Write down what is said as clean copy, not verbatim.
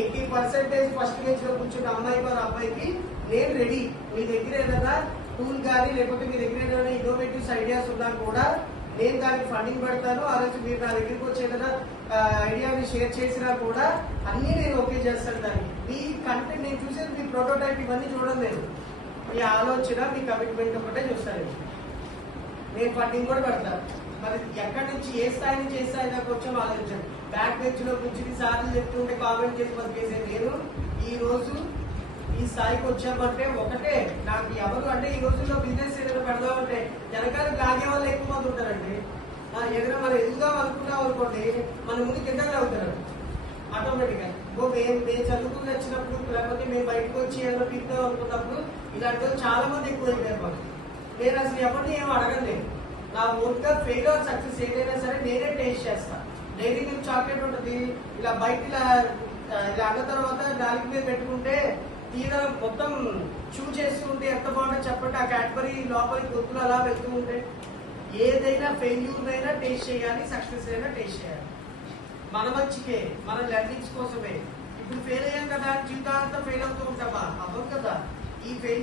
80% first bench లో కూర్చున్న అమ్మాయికి और అబ్బాయికి నేను రెడీ. మీ దగ్గర ఏదైనా టూల్ కానీ లేకపోతే మీ దగ్గర ఏదైనా ఇన్నోవేటివ్స్ ఐడియాస్ ఉన్నా కూడా నేను దానికి ఫండింగ్ పెడతాను. ఆ రోజు మీరు నా దగ్గరికి వచ్చి ఏదైనా ఐడియాని షేర్ చేసినా కూడా అన్ని నేను ఓకే చేస్తాను. దానికి మీ కంటెంట్ నేను చూసేది మీ ప్రోటోటైప్ ఇవన్నీ చూడడం లేదు. మీ ఆలోచన మీ కమిట్మెంట్ ఒకటే చూస్తాను. నేను ఫండింగ్ కూడా పెడతాను. మరి ఎక్కడి నుంచి ఏ స్థాయి నుంచి ఏ స్థాయి దాకా వచ్చామో ఆలోచించండి. బ్యాక్ బెంచ్ లో కూర్చుని సార్లు చెప్తుంటే కామెంట్ చేసి బతికేసే నేను ఈ రోజు ఈ స్థాయికి వచ్చామంటే ఒకటే, నాకు ఎవరు అంటే ఈ రోజుల్లో బిజినెస్ ఏదైనా పెడదామంటే వెనకాల లాగే వాళ్ళు ఎక్కువ మంది ఉంటారండి. ఏదైనా మనం ఎదుగుదాం అనుకున్నాం అనుకోండి, మన ముందు కిందగా అవుతారు ఆటోమేటిక్ గా. మేము చదువుకుని వచ్చినప్పుడు లేకపోతే మేము బయటకు వచ్చి ఏదైనా పీక్దాం అనుకున్నప్పుడు ఇలాంటి వాళ్ళు చాలా మంది ఎక్కువ అయిపోయారు మాకు. నేను అసలు ఎవరిని ఏమో అడగలేదు. నా ఓన్గా ఫెయిల్ ఆర్ సక్సెస్ ఏదైనా సరే నేనే టేస్ట్ చేస్తా. డైరీ మిల్క్ చాక్లెట్ ఉంటుంది, ఇలా బయట ఇలా అన్న తర్వాత నాలుగు మీద పెట్టుకుంటే తీరా మొత్తం చూ చేస్తూ ఉంటే ఎంత బాగుంటుంది చెప్పండి. ఆ క్యాడ్బరీ లోపలికి గొంతులు అలా వెళ్తూ ఉంటే ఏదైనా ఫెయిల్యూర్ అయినా టేస్ట్ చేయాలి, సక్సెస్ అయినా టేస్ట్ చేయాలి. మన మంచికే, మన లెర్నింగ్స్ కోసమే. ఇప్పుడు ఫెయిల్ అయ్యాం కదా జీవితాంతం ఫెయిల్ అవుతూ ఉంటామా? అవ్వం కదా. ఈ ఫెయిల్